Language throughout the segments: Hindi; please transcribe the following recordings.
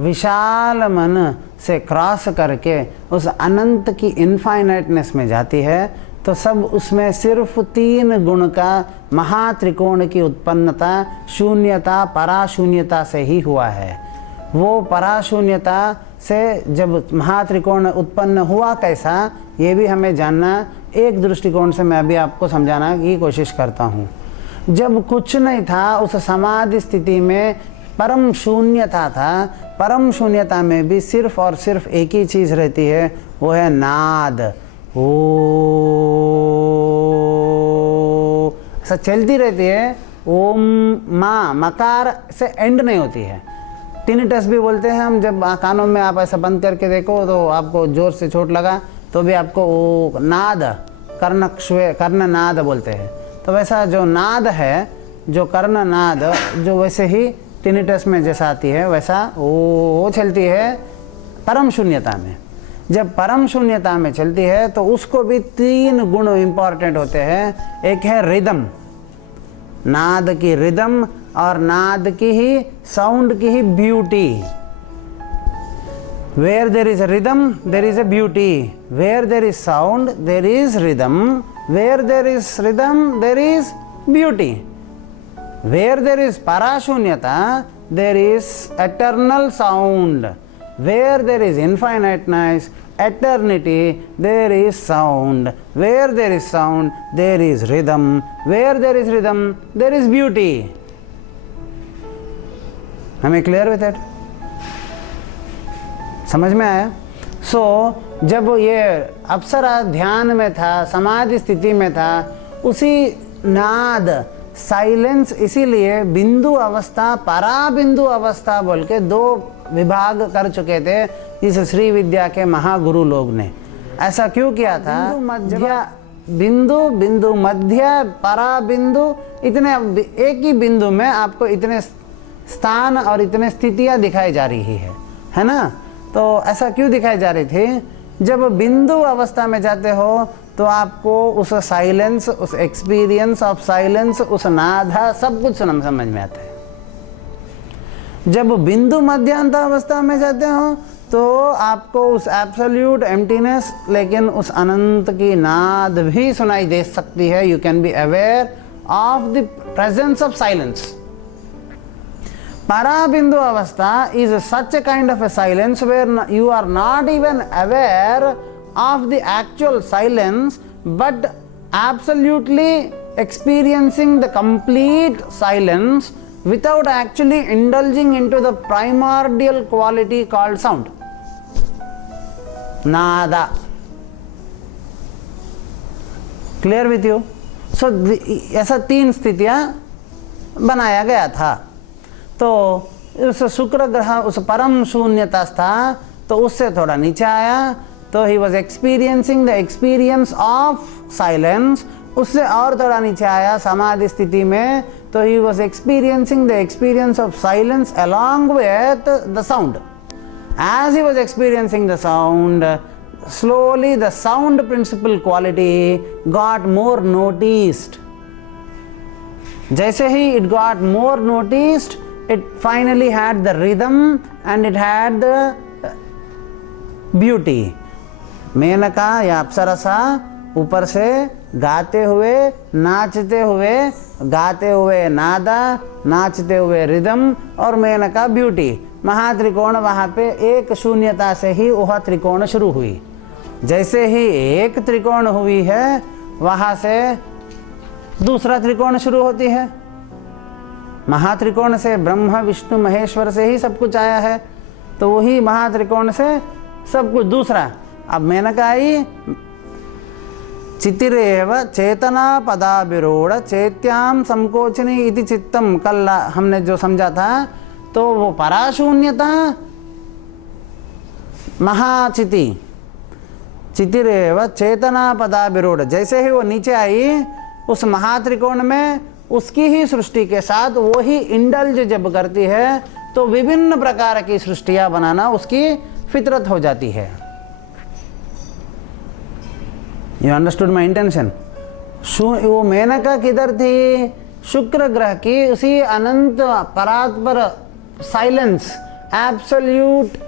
विशाल मन से क्रॉस करके उस अनंत की इनफाइनाइटनेस में जाती है, तो सब उसमें सिर्फ 3 गुण का महात्रिकोण की उत्पन्नता शून्यता पराशून्यता से ही हुआ है। वो पराशून्यता से जब महात्रिकोण उत्पन्न हुआ कैसा, ये भी हमें जानना एक दृष्टिकोण से मैं अभी आपको समझाना की कोशिश करता हूँ। जब कुछ नहीं था उस समाधि स्थिति में परम शून्यता था, परम शून्यता में भी सिर्फ और सिर्फ एक ही चीज़ रहती है, वो है नाद। ओ ऐसा चलती रहती है। ओम माँ मकार से एंड नहीं होती है। टिनिटस भी बोलते हैं हम, जब कानों में आप ऐसा बंद करके देखो तो आपको जोर से चोट लगा तो भी आपको वो नाद कर्ण नाद बोलते हैं। तो वैसा जो नाद है, जो कर्ण नाद, जो वैसे ही टिनिटस में जैसा आती है वैसा वो चलती है परम शून्यता में। जब परम शून्यता में चलती है तो उसको भी 3 गुण इंपॉर्टेंट होते हैं। एक है रिदम, नाद की रिदम और नाद की ही साउंड की ही beauty. Where there is rhythm there is a beauty, where there is sound there is rhythm, where there is rhythm there is beauty, where there is पराशून्यता there is eternal sound, where there is infiniteness, eternity, there is sound, where there is sound there is rhythm, where there is rhythm there is beauty. हमें क्लियर विथ इट? समझ में आया? जब ये अप्सरा ध्यान में था, समाधि स्थिति में था, उसी नाद साइलेंस, इसीलिए बिंदु अवस्था पराबिंदु अवस्था बोल के 2 विभाग कर चुके थे इस श्री विद्या के महागुरु लोग ने। ऐसा क्यों किया था? बिंदु मध्य पराबिंदु, इतने एक ही बिंदु में आपको इतने स्थान और इतने स्थितियां दिखाई जा रही है ना? तो ऐसा क्यों दिखाई जा रही थी? जब बिंदु अवस्था में जाते हो तो आपको उस साइलेंस, उस एक्सपीरियंस ऑफ साइलेंस, उस नादा सब कुछ समझ में आता है। जब बिंदु मध्यांत अवस्था में जाते हो तो आपको उस एब्सोल्यूट एम्प्टीनेस, लेकिन उस अनंत की नाद भी सुनाई दे सकती है। You can be aware of the presence of silence. Parabindo avastha is such a kind of a silence where you are not even aware of the actual silence, but absolutely experiencing the complete silence without actually indulging into the primordial quality called sound. Nada. Clear with you? So ऐसा 3 स्थितियां बनाया गया था। तो उस शुक्र ग्रह उस परम शून्यता था, तो उससे थोड़ा नीचे आया, तो he was experiencing the experience of silence. उससे और थोड़ा नीचे आया समाधि स्थिति में, तो he was experiencing the experience of silence along with the sound. As he was experiencing the sound, slowly the sound principle quality got more noticed. जैसे ही it got more noticed, it finally had the rhythm and it had the beauty. Maneka या अप्सरसा ऊपर से गाते हुए, नाचते हुए, गाते हुए नादा, नाचते हुए रिदम, और मेनका ब्यूटी। महात्रिकोण वहाँ पे एक शून्यता से ही वह त्रिकोण शुरू हुई। जैसे ही एक त्रिकोण हुई है, वहाँ से दूसरा त्रिकोण शुरू होती है। महात्रिकोण से ब्रह्मा विष्णु महेश्वर से ही सब कुछ आया है, तो वही महात्रिकोण से सब कुछ दूसरा। अब मेनका आई, चितिरेव चेतना पदाभिरूढ़ चैत्याम संकोचनी इति चित्तम, कल हमने जो समझा था, तो वो पराशून्यता महाचिति, चितिरेव चेतना पदाभिरूढ़, जैसे ही वो नीचे आई उस महात्रिकोण में, उसकी ही सृष्टि के साथ वो ही इंडल्ज जब करती है, तो विभिन्न प्रकार की सृष्टियां बनाना उसकी फितरत हो जाती है। You understood my intention? वो मेनका किधर थी? शुक्र ग्रह की उसी अनंत परात्पर साइलेंस, एब्सोल्यूट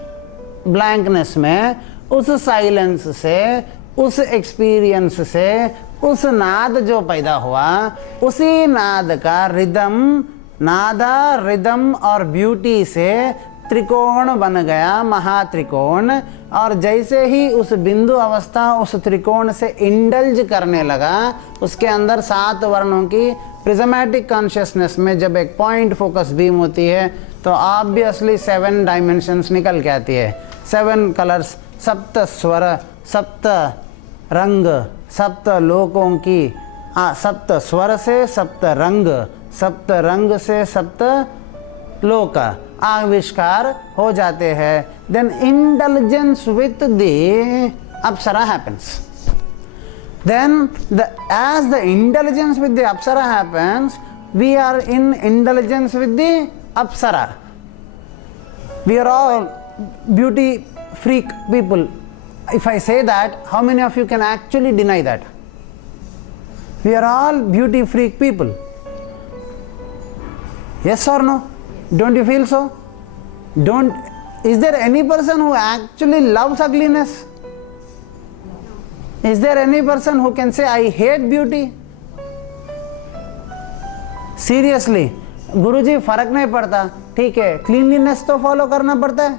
ब्लैंकनेस में, उस साइलेंस से, उस एक्सपीरियंस से, उस नाद जो पैदा हुआ, उसी नाद का रिदम, नादा, रिदम और ब्यूटी से त्रिकोण बन गया, महात्रिकोण। और जैसे ही उस बिंदु अवस्था उस त्रिकोण से इंडल्ज करने लगा, उसके अंदर 7 वर्णों की प्रिज्मेटिक कॉन्शियसनेस में जब एक पॉइंट फोकस बीम होती है तो ऑब्वियसली 7 डायमेंशंस निकल के आती है, 7 कलर्स, 7 स्वर, 7 रंग, 7 लोकों की 7 स्वर से 7 रंग, 7 रंग से 7 लोक आविष्कार हो जाते हैं। देन इंटेलिजेंस विथ द अप्सरा happens. Then as the intelligence with the Apsara happens, we are in intelligence with the Apsara. We are all beauty freak people. If I say that, how many of you can actually deny that? We are all beauty freak people. Yes or no? Don't you feel so? Is there any person who actually loves ugliness? Is there any person who can say, I hate beauty? Seriously, गुरुजी फर्क नहीं पड़ता, ठीक है, क्लीनलीनेस तो फॉलो करना पड़ता है,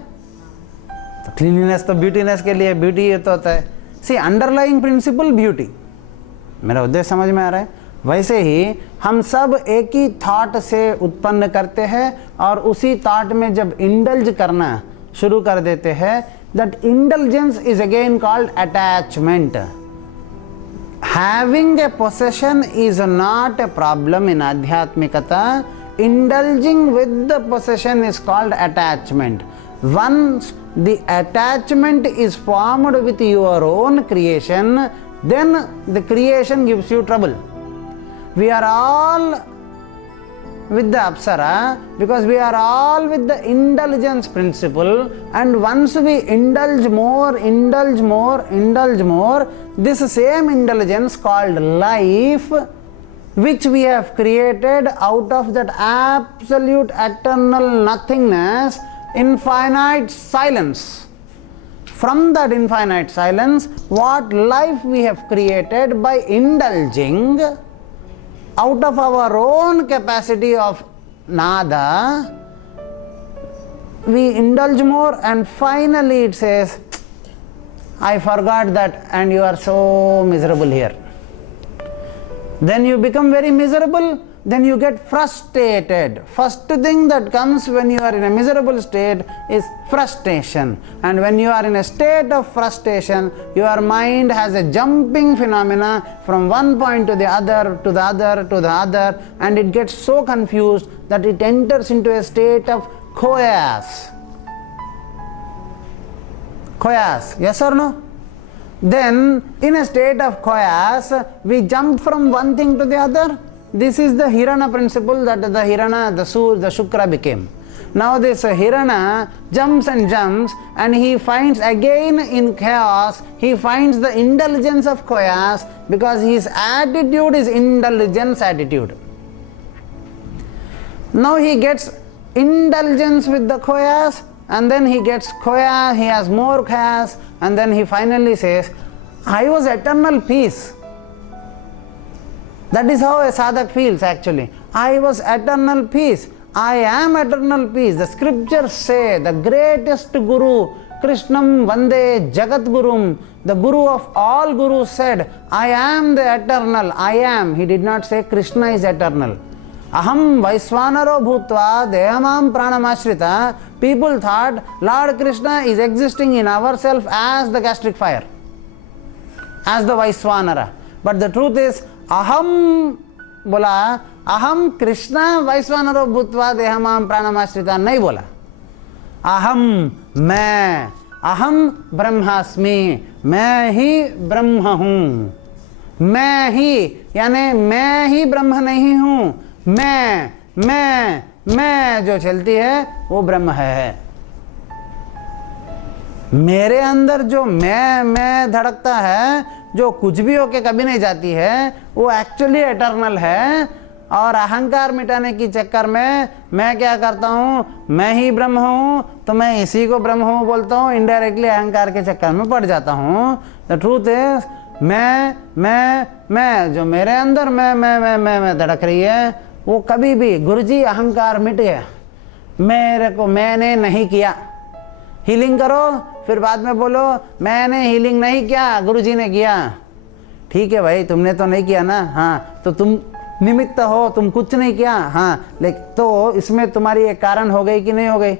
तो क्लीनलीनेस तो ब्यूटीनेस के लिए, ब्यूटी ये तो होता है। सी अंडरलाइंग प्रिंसिपल ब्यूटी। मेरा उद्देश्य समझ में आ रहा है? वैसे ही हम सब एक ही थॉट से उत्पन्न करते हैं और उसी थॉट में जब इंडल्ज करना शुरू कर देते हैं, that indulgence is again called attachment. Having a possession is not a problem in Adhyatmikata. Indulging with the possession is called attachment. Once the attachment is formed with your own creation, then the creation gives you trouble. We are all with the Apsara because we are all with the indulgence principle, and once we indulge more, this same indulgence called life, which we have created out of that absolute eternal nothingness, infinite silence. From that infinite silence, what life we have created by indulging out of our own capacity of nada, we indulge more, and finally it says, I forgot that, and you are so miserable here. Then you become very miserable, then you get frustrated. First thing that comes when you are in a miserable state is frustration. And when you are in a state of frustration, your mind has a jumping phenomena from one point to the other, to the other, to the other, and it gets so confused that it enters into a state of chaos. Chaos, yes or no? Then, in a state of chaos, we jump from one thing to the other. This is the Hirana principle that the Hirana, the Shukra became. Now this Hirana jumps and jumps, and he finds again in chaos, he finds the indulgence of chaos, because his attitude is indulgence attitude. Now he gets indulgence with the chaos, and then he gets chaos, he has more chaos, and then he finally says, I was eternal peace. That is how a sadhak feels actually. I was eternal peace. I am eternal peace. The scriptures say the greatest Guru, Krishnam Vande Jagat Gurum, the Guru of all Gurus said, I am the eternal. I am. He did not say Krishna is eternal. Aham Vaiswanaro Bhutva Dehamam Pranamashrita. People thought Lord Krishna is existing in ourselves as the gastric fire, as the Vaiswanara. But the truth is, Aham बोला, अहम कृष्णा वैश्वानरो भूत्वा देहमाम प्राणमाश्रिता नहीं बोला. अहम मैं, अहम ब्रह्मास्मि, मैं ही ब्रह्म हूँ. मैं ही यानी मैं ही ब्रह्म नहीं हूँ. मैं जो चलती है वो ब्रह्म है. मेरे अंदर जो मैं धड़कता है, जो कुछ भी होके कभी नहीं जाती है, वो एक्चुअली एटर्नल है. और अहंकार मिटाने की चक्कर में मैं क्या करता हूँ, मैं ही ब्रह्म हूँ तो मैं इसी को ब्रह्म हूँ बोलता हूँ, इनडायरेक्टली अहंकार के चक्कर में पड़ जाता हूँ। द ट्रूथ इज मैं जो मेरे अंदर मैं धड़क रही है, वो कभी भी गुरुजी अहंकार मिट गया, मेरे को मैंने नहीं किया। हीलिंग करो फिर बाद में बोलो मैंने हीलिंग नहीं किया, गुरुजी ने किया। ठीक है भाई, तुमने तो नहीं किया ना, हाँ तो तुम निमित्त हो, तुम कुछ नहीं किया, हाँ लेकिन तो इसमें तुम्हारी एक कारण हो गई कि नहीं हो गई?